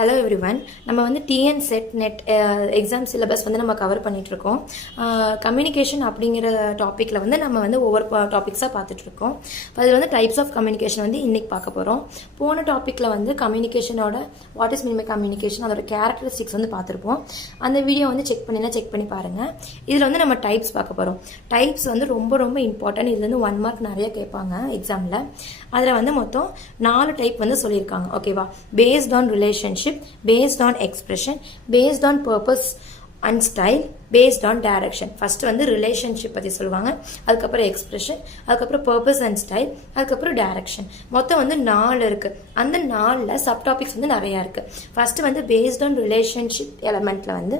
Hello everyone. நம்ம வந்து TN set net exam syllabus வந்து நம்ம கவர் பண்ணிகிட்ருக்கோம். கம்யூனிகேஷன் அப்படிங்கிற டாப்பிக்கில் வந்து நம்ம வந்து ஒவ்வொரு டாபிக்ஸாக பார்த்துட்ருக்கோம். அதில் வந்து டைப்ஸ் ஆஃப் கம்யூனிகேஷன் வந்து இன்றைக்கி பார்க்க போகிறோம். போன டாப்பிக்கில் வந்து கம்யூனிகேஷனோட what is mean by communication, அதோட கேரக்டரிஸ்டிக்ஸ் வந்து பார்த்துருப்போம். அந்த வீடியோ வந்து செக் பண்ணி பாருங்கள். இதில் வந்து நம்ம டைப்ஸ் பார்க்க போகிறோம். டைப்ஸ் வந்து ரொம்ப ரொம்ப இம்பார்ட்டன்ட். இதுல வந்து 1 மார்க் நிறைய கேட்பாங்க எக்ஸாமில். அதில் வந்து மொத்தம் 4 டைப் வந்து சொல்லியிருக்காங்க. ஓகேவா? Paste on relationship, based on expression, based on purpose and style, based on direction. First வந்து ரிலேஷன்ஷிப் பற்றி சொல்லுவாங்க, அதுக்கப்புறம் எக்ஸ்பிரஷன், அதுக்கப்புறம் பர்பஸ் அண்ட் ஸ்டைல், அதுக்கப்புறம் டைரக்ஷன். மொத்தம் வந்து 4 இருக்குது. அந்த 4ல் சப் டாபிக்ஸ் வந்து நிறையா இருக்குது. ஃபர்ஸ்ட் வந்து பேஸ்ட் ஆன் ரிலேஷன்ஷிப் எலமெண்ட்டில் வந்து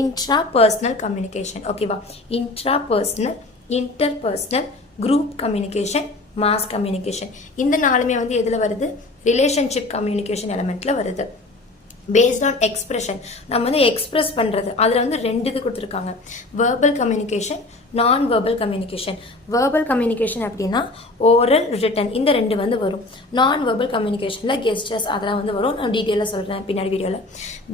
இன்ட்ரா பர்சனல் கம்யூனிகேஷன். ஓகேவா? Intra personal, interpersonal, group communication, mass communication. இந்த 4மே வந்து எதில் வருது? ரிலேஷன்ஷிப் கம்யூனிகேஷன் எலமெண்ட்டில் வருது. பேஸ்ட் ஆன் எக்ஸ்பிரஷன், நம்ம வந்து எக்ஸ்பிரஸ் பண்ணுறது, அதில் வந்து 2 இது கொடுத்துருக்காங்க. வேர்பல் கம்யூனிகேஷன், நான் வேர்பல் கம்யூனிகேஷன். வேர்பல் கம்யூனிகேஷன் அப்படின்னா ஓரல், ரிட்டன், இந்த 2 வந்து வரும். நான் வேர்பல் கம்யூனிகேஷனில் கெஸ்டர்ஸ் அதெல்லாம் வந்து வரும். நான் டீட்டெயிலாக சொல்கிறேன் பின்னாடி வீடியோவில்.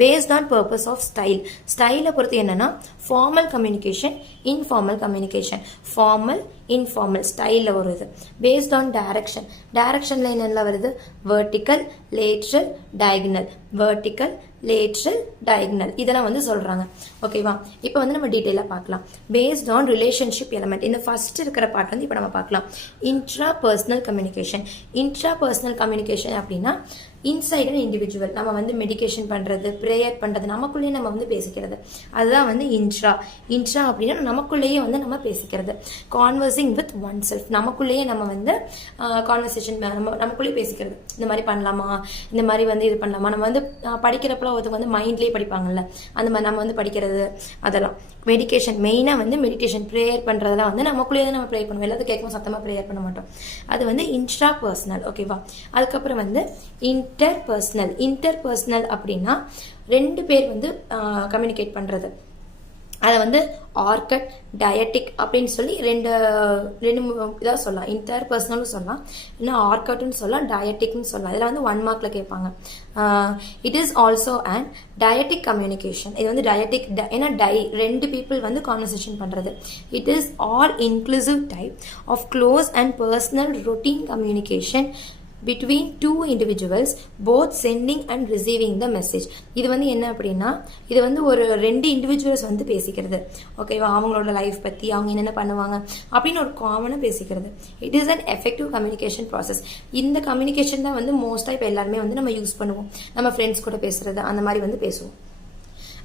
Based on purpose of style, ஸ்டைலை பொறுத்து என்னென்னா formal communication, informal communication. Formal, informal ஸ்டைலில் வருது. பேஸ்ட் ஆன் டைரக்ஷன், டைரக்ஷனில் என்னெல்லாம் வருது? Vertical, lateral, diagonal. Vertical, lateral, diagonal இதெல்லாம் வந்து சொல்கிறாங்க. ஓகேவா? இப்போ வந்து நம்ம டீட்டெயிலாக பார்க்கலாம். பேஸ்ட் ஆன் ரிலேஷன்ஷிப் எலமெண்ட், இந்த ஃபர்ஸ்ட் இருக்கிற பார்ட் வந்து இப்போ நம்ம பார்க்கலாம். Intrapersonal communication. Intrapersonal communication அப்படின்னா இன்சைட் அண்ட் இண்டிவிஜுவல். நம்ம வந்து மெடிக்கேஷன் பண்ணுறது, ப்ரேயர் பண்ணுறது, நமக்குள்ளேயே நம்ம வந்து பேசிக்கிறது, அதுதான் வந்து இன்ட்ரா. இன்ட்ரா அப்படின்னா நமக்குள்ளேயே வந்து நம்ம பேசிக்கிறது. கான்வர்சிங் வித் ஒன் செல்ஃப், நமக்குள்ளேயே நம்ம வந்து கான்வர்சேஷன் நமக்குள்ளேயே பேசிக்கிறது. இந்த மாதிரி பண்ணலாமா, இந்த மாதிரி வந்து இது பண்ணலாமா. நம்ம வந்து படிக்கிறப்பலாம் ஒருத்தவங்க வந்து மைண்ட்லேயே படிப்பாங்கல்ல, அந்த மாதிரி நம்ம வந்து படிக்கிறது அதெல்லாம். மெடிக்கேஷன் மெயினாக வந்து மெடிடேஷன், ப்ரேயர் பண்ணுறதெல்லாம் வந்து நமக்குள்ளேயே தான் நம்ம ப்ரே பண்ணுவோம். எல்லாத்தையும் கேட்கும் சத்தமாக ப்ரேயர் பண்ண மாட்டோம். அது வந்து இன்ட்ரா பர்சனல். ஓகேவா? அதுக்கப்புறம் வந்து இன்டர் பர்சனல். இன்டர் பர்சனல் அப்படின்னா 2 பேர் வந்து கம்யூனிகேட் பண்ணுறது. அதை வந்து ஆர்கட், டயட்டிக் அப்படின்னு சொல்லி ரெண்டு இதாக சொல்லலாம். இன்டர் பர்சனல்னு சொல்லலாம், இன்னும் ஆர்கட்னு சொல்லலாம், டயட்டிக்னு சொல்லலாம். இதில் வந்து 1 மார்க்கில் கேட்பாங்க. It is also and dyadic communication. இது வந்து டயட்டிக், ஏன்னா 2 பீப்புள் வந்து கான்வர்சேஷன் பண்ணுறது. It is all inclusive type of close and personal routine communication between 2 individuals both sending and receiving the message. இது வந்து என்ன அப்படின்னா, இது வந்து ஒரு 2 இண்டிவிஜுவல்ஸ் வந்து பேசிக்கிறது. ஓகேவா? அவங்களோட லைஃப் பற்றி, அவங்க என்னென்ன பண்ணுவாங்க அப்படின்னு ஒரு காமனாக பேசிக்கிறது. It is an effective communication process. இந்த கம்யூனிகேஷன் தான் வந்து மோஸ்ட்டாக இப்போ எல்லாருமே வந்து நம்ம யூஸ் பண்ணுவோம். நம்ம ஃப்ரெண்ட்ஸ் கூட பேசுறது, அந்த மாதிரி வந்து பேசுவோம்.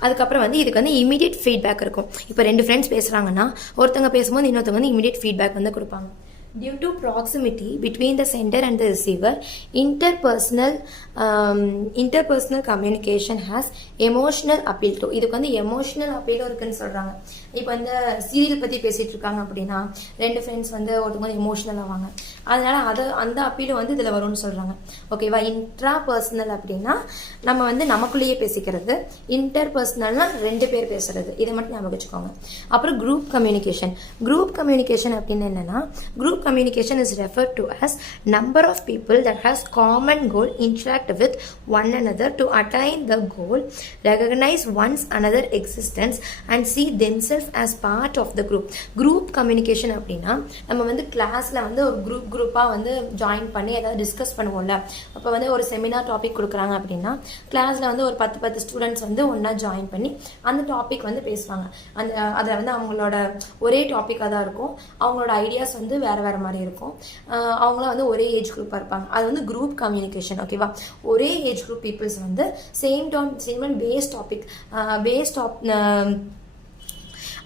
அதுக்கப்புறம் வந்து இதுக்கு வந்து இமீடியட் ஃபீட்பேக் இருக்கும். இப்போ 2 ஃப்ரெண்ட்ஸ் பேசுகிறாங்கன்னா ஒருத்தவங்க பேசும்போது இன்னொருத்தவங்க வந்து இமீடியட் ஃபீட்பேக் வந்து கொடுப்பாங்க. Due to proximity between the sender and the receiver, interpersonal communication has emotional appeal to. இதுக்கு வந்து எமோஷனல் அப்பீலும் இருக்குன்னு சொல்கிறாங்க. இப்போ இந்த சீரியல் பற்றி பேசிகிட்டு இருக்காங்க அப்படின்னா 2 ஃப்ரெண்ட்ஸ் வந்து ஒருத்தவங்க எமோஷனல் ஆவாங்க. அதனால அந்த அப்பீலும் வந்து இதில் வரும்னு சொல்கிறாங்க. ஓகேவா? இன்ட்ரா பர்சனல் அப்படின்னா நம்ம வந்து நமக்குள்ளேயே பேசிக்கிறது. இன்டர் பர்சனல்னா 2 பேர் பேசுறது. இதை மட்டும் ஞாபகம் வச்சுக்கோங்க. அப்புறம் குரூப் கம்யூனிகேஷன். குரூப் கம்யூனிகேஷன் அப்படின்னு என்னன்னா, group communication is referred to as number of people that has common goal interact with one another to attain the goal, recognize one's another existence and see themselves as part of the group. Group communication அப்படின்னா நம்ம வந்து கிளாஸில் வந்து ஒரு குரூப்பாக வந்து join பண்ணி ஏதாவது டிஸ்கஸ் பண்ணுவோம்ல. அப்போ வந்து ஒரு செமினார் டாபிக் கொடுக்குறாங்க அப்படின்னா கிளாஸில் வந்து ஒரு 10 ஸ்டூடெண்ட்ஸ் வந்து ஒன்றா ஜாயின் பண்ணி அந்த டாபிக் வந்து பேசுவாங்க. அதில் வந்து அவங்களோட ஒரே டாப்பிக்காக தான் இருக்கும். அவங்களோட ஐடியாஸ் வந்து வேறு மாதிரி இருக்கும். அவங்களாம் வந்து ஒரே ஏஜ் குரூப்பாக இருப்பாங்க. அது வந்து குரூப் கம்யூனிகேஷன். ஓகேவா? ஒரே ஏஜ் குரூப் பீப்புள்ஸ் வந்து சேம்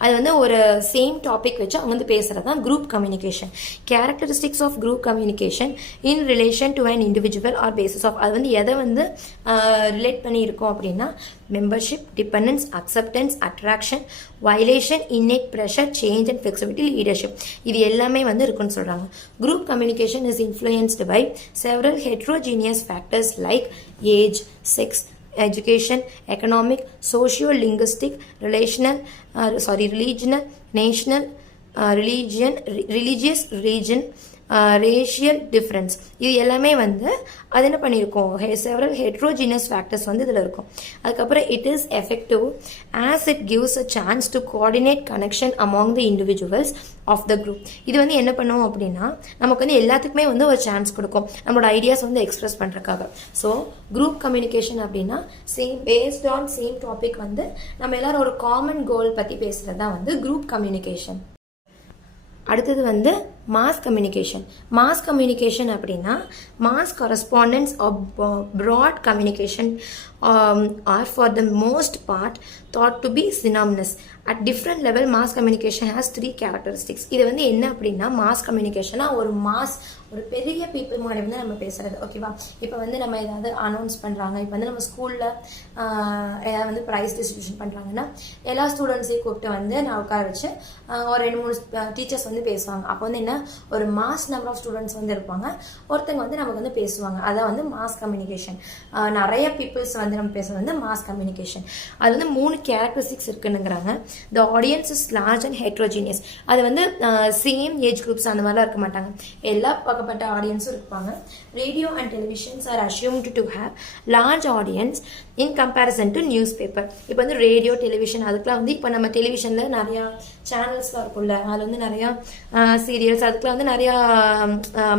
அது வந்து ஒரு சேம் டாபிக் வச்சு அவங்க வந்து பேசுகிறது தான் group communication. Characteristics of group communication in relation to an individual are basis of, அது வந்து எதை வந்து ரிலேட் பண்ணி இருக்கோம் அப்படின்னா membership, dependence, acceptance, attraction, violation, innate pressure, change and flexibility, leadership, இது எல்லாமே வந்து இருக்குன்னு சொல்கிறாங்க. Group communication is influenced by several heterogeneous factors like age, sex, education, economic, socio-linguistic, regional, national, religious region, racial difference, இது எல்லாமே வந்து அது என்ன பண்ணியிருக்கோம், செவரல் ஹெட்ரோஜீனியஸ் ஃபேக்டர்ஸ் வந்து இதில் இருக்கும். அதுக்கப்புறம் it is effective as it gives a chance to coordinate connection among the individuals of the group. இது வந்து என்ன பண்ணும் அப்படின்னா நமக்கு வந்து எல்லாத்துக்குமே வந்து ஒரு சான்ஸ் கொடுக்கும் நம்மளோட ஐடியாஸ் வந்து எக்ஸ்பிரஸ் பண்ணுறதுக்காக. ஸோ குரூப் கம்யூனிகேஷன் அப்படின்னா பேஸ்ட் ஆன் சேம் டாபிக் வந்து நம்ம எல்லாரும் ஒரு காமன் கோல் பற்றி பேசுகிறது தான் வந்து குரூப் கம்யூனிகேஷன். அடுத்தது வந்து மாஸ் கம்யூனிகேஷன். மாஸ் கம்யூனிகேஷன் அப்படின்னா mass correspondence of broad communication are for the most part thought to be synonymous. At different level mass communication has 3 characteristics. இது வந்து என்ன அப்படின்னா மாஸ் கம்யூனிகேஷனாக ஒரு பெரிய பீப்புள் முன்னாடி வந்து நம்ம பேசுறது, ஓகேவா. இப்போ வந்து நம்ம ஏதாவது அனௌன்ஸ் பண்ணுறாங்க, இப்போ வந்து நம்ம ஸ்கூலில் ஏதாவது வந்து ப்ரைஸ் டிஸ்ட்ரிபியூஷன் பண்ணுறாங்கன்னா எல்லா ஸ்டூடெண்ட்ஸையும் கூப்பிட்டு வந்து நான் உட்கார வச்சு ஒரு 2-3 டீச்சர்ஸ் வந்து பேசுவாங்க. அப்போ வந்து என்ன, ஒரு மாஸ் நம்பர் ஆஃப் ஸ்டூடெண்ட்ஸ் வந்து இருப்பாங்க, ஒருத்தங்க வந்து நமக்கு வந்து பேசுவாங்க. அதான் வந்து மாஸ் கம்யூனிகேஷன். நிறைய பீப்புள்ஸ் வந்து நம்ம பேசுறது வந்து மாஸ் கம்யூனிகேஷன். அது வந்து 3 கேரக்டரிஸ்டிக்ஸ் இருக்குன்னுங்கிறாங்க. The audience is large and heterogeneous. அது வந்து சேம் ஏஜ் குரூப்ஸ் அந்த மாதிரிலாம் இருக்க மாட்டாங்க, எல்லா பக்கப்பட்ட ஆடியன்ஸும் இருப்பாங்க. Radio and televisions are assumed to have large audience in comparison to newspaper. இப்போ வந்து ரேடியோ டெலிவிஷன் அதுக்கெலாம் வந்து இப்போ நம்ம டெலிவிஷனில் நிறையா சேனல்ஸ்லாம் இருக்கும்ல, அதில் வந்து நிறையா சீரியல்ஸ் அதுக்கெலாம் வந்து நிறையா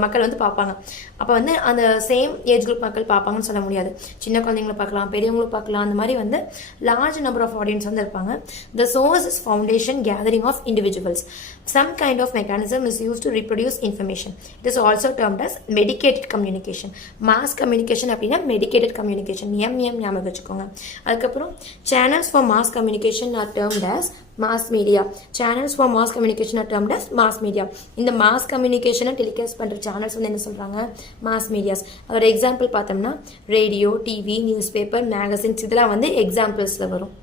மக்கள் வந்து பார்ப்பாங்க. அப்போ வந்து அந்த சேம் ஏஜ் குரூப் மக்கள் பார்ப்பாங்கன்னு சொல்ல முடியாது. சின்ன குழந்தைங்களை பார்க்கலாம், பெரியவங்களும் பார்க்கலாம், அந்த மாதிரி வந்து லார்ஜ் நம்பர் ஆஃப் ஆடியன்ஸ் வந்து இருப்பாங்க. The source is foundation gathering of individuals. Some kind of mechanism is used to reproduce information. It is also termed as mediated communication. Mass communication அப்படின்னா mediated communication. ஞாபகம் வச்சுக்கோங்க. அதுக்கப்புறம் channels for mass communication are termed as mass media. Channels for mass communication are termed as mass media. இந்த mass communication telecast பண்ணுற channels வந்து என்ன சொல்கிறாங்க, mass medias. அதோட எக்ஸாம்பிள் பார்த்தோம்னா radio, TV, news paper, magazines இதெல்லாம் வந்து எக்ஸாம்பிள்ஸில் வரும்.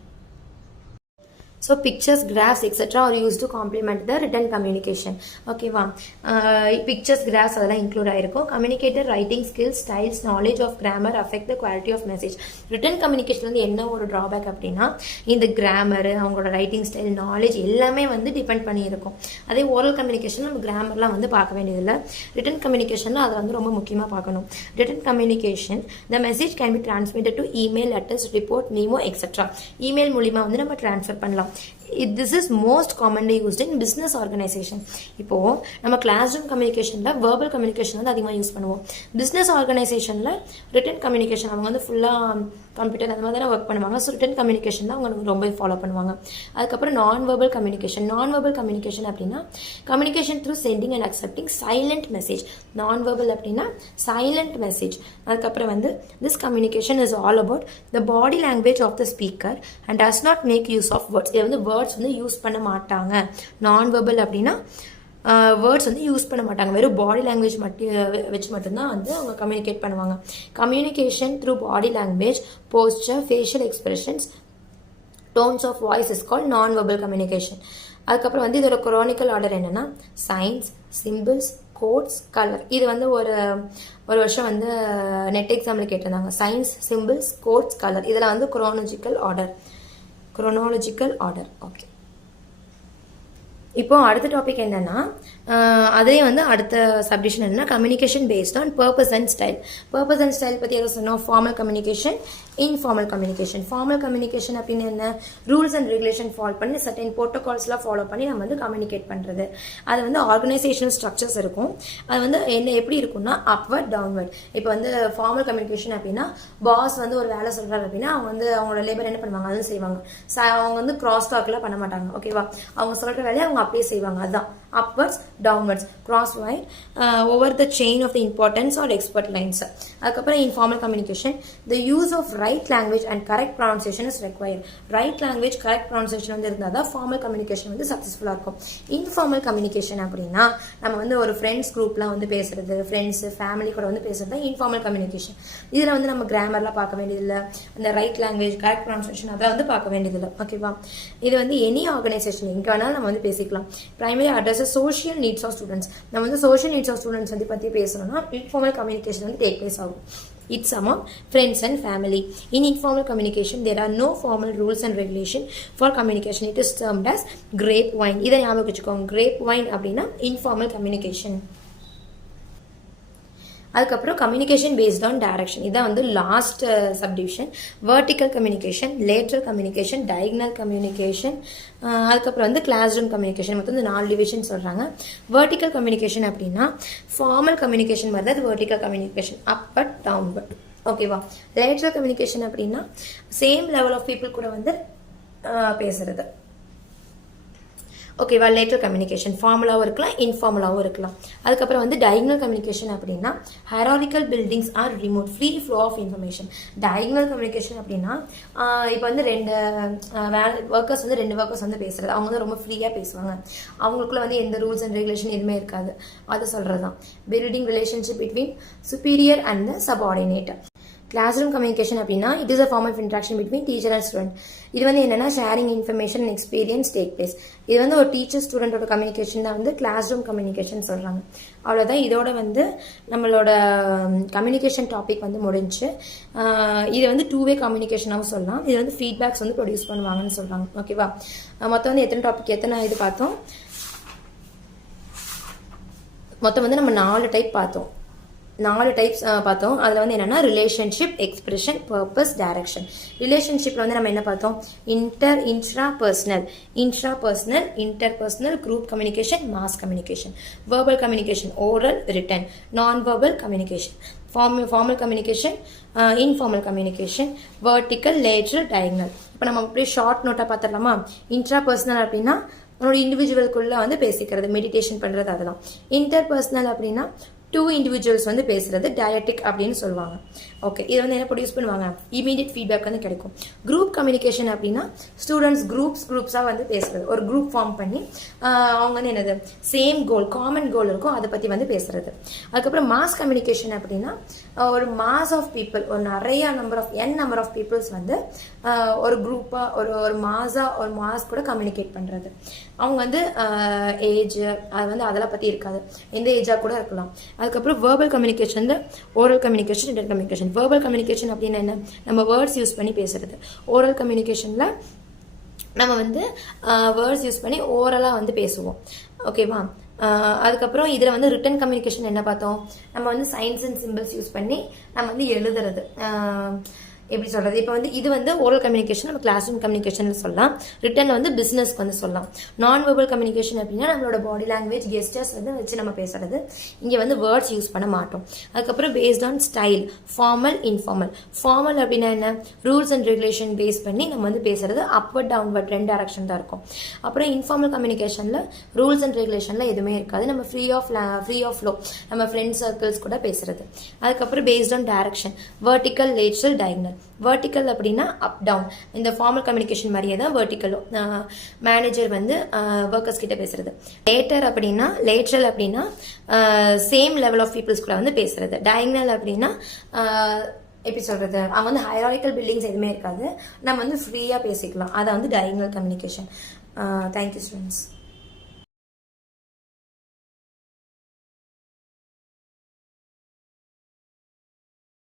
So pictures, graphs, etc. are used to complement the written communication. ஓகேவா, pictures, graphs அதெல்லாம் இன்க்ளூட் ஆயிருக்கும். Communicator writing skills, styles, knowledge of grammar affect the quality of message. Written communication வந்து என்ன ஒரு drawback அப்படின்னா இந்த கிராமர், அவங்களோட ரைட்டிங் ஸ்டைல், நாலேஜ் எல்லாமே வந்து டிபெண்ட் பண்ணியிருக்கும். அதே ஓரல் கம்யூனிகேஷன் நம்ம கிராமர்லாம் வந்து பார்க்க வேண்டியதில்லை. ரிட்டன் கம்யூனிகேஷனில் அதை வந்து ரொம்ப முக்கியமாக பார்க்கணும். Written communication the message can be transmitted to email, letters, report, memo etcetera. Email மூலிமா வந்து நம்ம ட்ரான்ஸ்ஃபர் பண்ணலாம். This is most commonly used in business organization. இப்போ நம்ம கிளாஸ் ரூம் கம்யூனிகேஷனில் வேர்பல் கம்யூனிகேஷன் வந்து அதிகமாக யூஸ் பண்ணுவோம். பிஸ்னஸ் ஆர்கனைசேஷனில் ரிட்டன் கம்யூனிகேஷன் அவங்க வந்து ஃபுல்லாக கம்ப்யூட்டர் அந்த மாதிரி தான் ஒர்க் பண்ணுவாங்க. ஸோ ரிட்டன் கம்யூனிகேஷன் தான் அவங்க ரொம்ப ஃபாலோ பண்ணுவாங்க. அதுக்கப்புறம் non verbal communication. Non verbal communication அப்படின்னா communication through sending and accepting silent message. Non verbal அப்படின்னா சைலண்ட் மெசேஜ். அதுக்கப்புறம் வந்து this communication is all about the body language of the speaker and does not make use of words. இது வந்து words வந்து use பண்ண மாட்டாங்க. நான் verbal அப்படின்னா வேர்ட்ஸ் வந்து யூஸ் பண்ண மாட்டாங்க, வெறும் பாடி லாங்குவேஜ் வச்சு மட்டும்தான் வந்து அவங்க கம்யூனிகேட் பண்ணுவாங்க. Communication through body language, posture, facial expressions, tones of voice is called non verbal communication. அதுக்கப்புறம் வந்து இதோட குரோனிக்கல் ஆர்டர் என்னென்னா சைன்ஸ், சிம்பிள்ஸ், கோட்ஸ், கலர். இது வந்து ஒரு வருஷம் வந்து நெட் எக்ஸாமில் கேட்டிருந்தாங்க. சைன்ஸ், சிம்பிள்ஸ், கோட்ஸ், கலர் இதெல்லாம் வந்து குரோனாலஜிக்கல் ஆர்டர். ஓகே, இப்போ அடுத்த டாபிக் என்னன்னா அதே வந்து அடுத்த சப்டிஷன் என்னன்னா communication paste on purpose and style. Purpose and style பற்றி எதை சொன்னோம், formal communication, informal communication. Formal communication அப்படின்னு என்ன, ரூல்ஸ் அண்ட் ரெகுலேஷன் ஃபாலோ பண்ணி சர்டன் ப்ரோட்டோகால்ஸ்லாம் ஃபாலோ பண்ணி நம்ம வந்து கம்யூனிகேட் பண்ணுறது. அது வந்து ஆர்கனைசேஷனல் ஸ்ட்ரக்சர்ஸ் இருக்கும். அது வந்து எப்படி இருக்கும்னா அப்வர்ட், டவுன்வர்ட். இப்போ வந்து ஃபார்மல் கம்யூனிகேஷன் அப்படின்னா பாஸ் வந்து ஒரு வேலை சொல்கிறாரு அப்படின்னா அவங்க வந்து அவங்களோட லேபர் என்ன பண்ணுவாங்க, அதுவும் செய்வாங்க. அவங்க வந்து கிராஸ் டாக்லாம் பண்ண மாட்டாங்க, ஓகேவா. அவங்க சொல்கிற வேலையை அவங்க அப்படியே செய்வாங்க. அதுதான் upwards, downwards, crosswise, over the chain of the importance or expert lines. அதுக்கப்புறம் informal communication, the use of right language and correct pronunciation is required. right language, correct pronunciation வந்து இருந்தால் தான் ஃபார்மல் கம்யூனிகேஷன் வந்து சக்ஸஸ்ஃபுல்லாக இருக்கும். இன்ஃபார்மல் கம்யூனிகேஷன் அப்படின்னா நம்ம வந்து ஒரு ஃப்ரெண்ட்ஸ் குரூப்லாம் வந்து பேசுறது, ஃப்ரெண்ட்ஸ் ஃபேமிலி கூட வந்து பேசுறது தான் இன்ஃபார்மல் கம்யூனிகேஷன். இதில் வந்து நம்ம கிராமர்லாம் பார்க்க வேண்டியதில்லை, அந்த ரைட் லாங்குவேஜ், கரெக்ட் ப்ரொனன்சியேஷன் அதெல்லாம் வந்து பார்க்க வேண்டியதில்லை, ஓகேவா. இது வந்து எனி ஆர்கனைசேஷன் எங்கே வேணாலும் நம்ம வந்து பேசிக்கலாம். Primary address social needs of students. நம்ம வந்து சோஷியல் நீட்ஸ் ஆஃப் ஸ்டூடெண்ட்ஸ் வந்து பற்றி பேசணும்னா இன்ஃபார்மல் கம்யூனிகேஷன் வந்து டேக் பிளேஸ் ஆகும். It's among friends and family. In informal communication, there are no formal rules and regulation for communication. It is termed as grapevine. இதை ஞாபகம் வச்சுக்கோங்க. grapevine அப்படின்னா informal communication. அதுக்கப்புறம் கம்யூனிகேஷன் பேஸ்ட் ஆன் டைரக்ஷன், இதான் வந்து last subdivision. Vertical communication, lateral communication, diagonal communication, அதுக்கப்புறம் வந்து class room communication, மொத்தம் வந்து 4 டிவிஷன் சொல்கிறாங்க. வெர்டிக்கல் கம்யூனிகேஷன் அப்படின்னா ஃபார்மல் கம்யூனிகேஷன் மாதிரி தான் வெர்டிக்கல் கம்யூனிகேஷன், அப்பட் டவுன்வர்ட். ஓகேவா. லேட்ரல் கம்யூனிகேஷன் அப்படின்னா சேம் லெவல் ஆஃப் பீப்புள் கூட வந்து பேசுறது. ஓகேவா. லேட்ரல் கம்யூனிகேஷன் ஃபார்மலாகவும் இருக்கலாம், இன்ஃபார்மலாகவும் இருக்கலாம். அதுக்கப்புறம் வந்து டயகனல் கம்யூனிகேஷன் அப்படின்னா hierarchical buildings are remote free flow of information. Diagonal communication அப்படின்னா இப்போ வந்து 2 ஒர்க்கர்ஸ் வந்து 2 ஒர்க்கர்ஸ் வந்து பேசுறது, அவங்க வந்து ரொம்ப ஃப்ரீயாக பேசுவாங்க, அவங்களுக்குள்ள வந்து எந்த ரூல்ஸ் அண்ட் ரெகுலேஷன் எதுவுமே இருக்காது, அதை சொல்கிறது தான். Building relationship between superior and the subordinate. Classroom communication அப்படின்னா it is a form of interaction between teacher and student. இது வந்து என்னன்னா sharing information and experience take place. இது வந்து ஒரு டீச்சர் ஸ்டூடெண்டோட கம்யூனிகேஷன் தான் வந்து கிளாஸ் ரூம் கம்யூனிகேஷன் சொல்கிறாங்க. அவ்வளோதான். இதோட வந்து நம்மளோட கம்யூனிகேஷன் டாபிக் வந்து முடிஞ்சு. இது வந்து 2-வே கம்யூனிகேஷனாகவும் சொல்லலாம். இது வந்து ஃபீட்பேக்ஸ் வந்து ப்ரொடியூஸ் பண்ணுவாங்கன்னு சொல்கிறாங்க. ஓகேவா. மொத்தம் வந்து எத்தனை டாபிக், எத்தனை இது பார்த்தோம், மொத்தம் வந்து நம்ம 4 டைப் பார்த்தோம். 4 டைப்ஸ் பார்த்தோம். அதில் வந்து என்னென்னா ரிலேஷன்ஷிப், எக்ஸ்பிரஷன், பர்பஸ், டைரக்ஷன். ரிலேஷன்ஷிப்பில் வந்து நம்ம என்ன பார்த்தோம், intrapersonal, interpersonal, group communication, mass communication. Verbal communication, oral, written. Non verbal communication, formal communication, informal communication, vertical, lateral, diagonal. இப்போ நம்ம அப்படியே ஷார்ட் நோட்டாக பார்த்துடலாமா. இன்ட்ரா பர்சனல் அப்படின்னா நம்மளோட இண்டிவிஜுவலுக்குள்ளே வந்து பேசிக்கிறது, மெடிடேஷன் பண்ணுறது, அதெல்லாம். இன்டர் பர்சனல் அப்படின்னா 2 இண்டிவிஜுவல்ஸ் வந்து பேசுறது, டயட்டிக் அப்படின்னு சொல்லுவாங்க. ஓகே. இதை வந்து என்ன ப்ரொடியூஸ் பண்ணுவாங்க, இமீடியட் ஃபீட்பேக் வந்து கிடைக்கும். குரூப் கம்யூனிகேஷன் அப்படின்னா ஸ்டூடெண்ட்ஸ் குரூப்ஸாக வந்து பேசுறது, ஒரு குரூப் ஃபார்ம் பண்ணி அவங்க வந்து என்னது சேம் கோல், காமன் கோல் இருக்கும், அதை பற்றி வந்து பேசுறது. அதுக்கப்புறம் மாஸ் கம்யூனிகேஷன் அப்படின்னா ஒரு மாஸ் ஆஃப் பீப்புள், ஒரு நிறைய நம்பர் ஆஃப் பீப்புள்ஸ் வந்து ஒரு குரூப்பாக ஒரு மாஸ் கூட கம்யூனிகேட் பண்ணுறது. அவங்க வந்து ஏஜ் அது வந்து அதெல்லாம் பற்றி இருக்காது, எந்த ஏஜாக கூட இருக்கலாம். அதுக்கப்புறம் verbal communication, oral communication, inter communication. Verbal communication அப்படின்னா என்ன, நம்ம வேர்ட்ஸ் யூஸ் பண்ணி பேசுறது. ஓரல் கம்யூனிகேஷனில் நம்ம வந்து வேர்ட்ஸ் யூஸ் பண்ணி ஓரலாக வந்து பேசுவோம். ஓகேவா. அதுக்கப்புறம் இதில் வந்து ரிட்டன் கம்யூனிகேஷன் என்ன பார்த்தோம், நம்ம வந்து சைன்ஸ் அண்ட் சிம்பிள்ஸ் யூஸ் பண்ணி நம்ம வந்து எழுதுறது. எப்படி சொல்கிறது, இப்போ வந்து இது வந்து ஓரல் கம்யூனிகேஷன் நம்ம கிளாஸ் ரூம் கம்யூனிகேஷன் சொல்லலாம். ரிட்டனில் வந்து பிஸ்னஸ்க்கு வந்து சொல்லலாம். நான் வெர்பல் கம்யூனிகேஷன் அப்படின்னா நம்மளோட பாடி லாங்குவேஜ், கெஸ்டர்ஸ் வந்து வச்சு நம்ம பேசுறது. இங்கே வந்து வேர்ட்ஸ் யூஸ் பண்ண மாட்டோம். அதுக்கப்புறம் based on style, formal, informal. Formal அப்படின்னா என்ன, ரூல்ஸ் அண்ட் ரெகுலேஷன் பேஸ் பண்ணி நம்ம வந்து பேசுறது, அப்வர்ட் டவுன்வர்ட் 2 டைரக்ஷன் தான் இருக்கும். அப்புறம் இன்ஃபார்மல் கம்யூனிகேஷனில் ரூல்ஸ் அண்ட் ரெகுலேஷனில் எதுவுமே இருக்காது, நம்ம ஃப்ரீ ஆஃப் ஃப்ளோ, நம்ம ஃப்ரெண்ட் சர்க்கிள்ஸ் கூட பேசுறது. அதுக்கப்புறம் paste on direction, vertical, lateral, diagonal. Vertical அப்படின்னா அப் டவுன், இந்த ஃபார்மல் கம்யூனிகேஷன் மாதிரியே தான் வெர்டிக்கலும், மேனேஜர் வந்து ஒர்க்கர்ஸ் கிட்ட பேசுறது. லேட்ரல் அப்படின்னா சேம் லெவல் ஆஃப் பீப்புள்ஸ் கூட வந்து பேசுறது. டயகனல் அப்படின்னா எப்படி சொல்றது, அவங்க வந்து ஹைராரிக்கல் பில்டிங்ஸ் எதுவுமே இருக்காது, நம்ம வந்து ஃப்ரீயாக பேசிக்கலாம், அதை வந்து டயகனல் கம்யூனிகேஷன். Thank you students.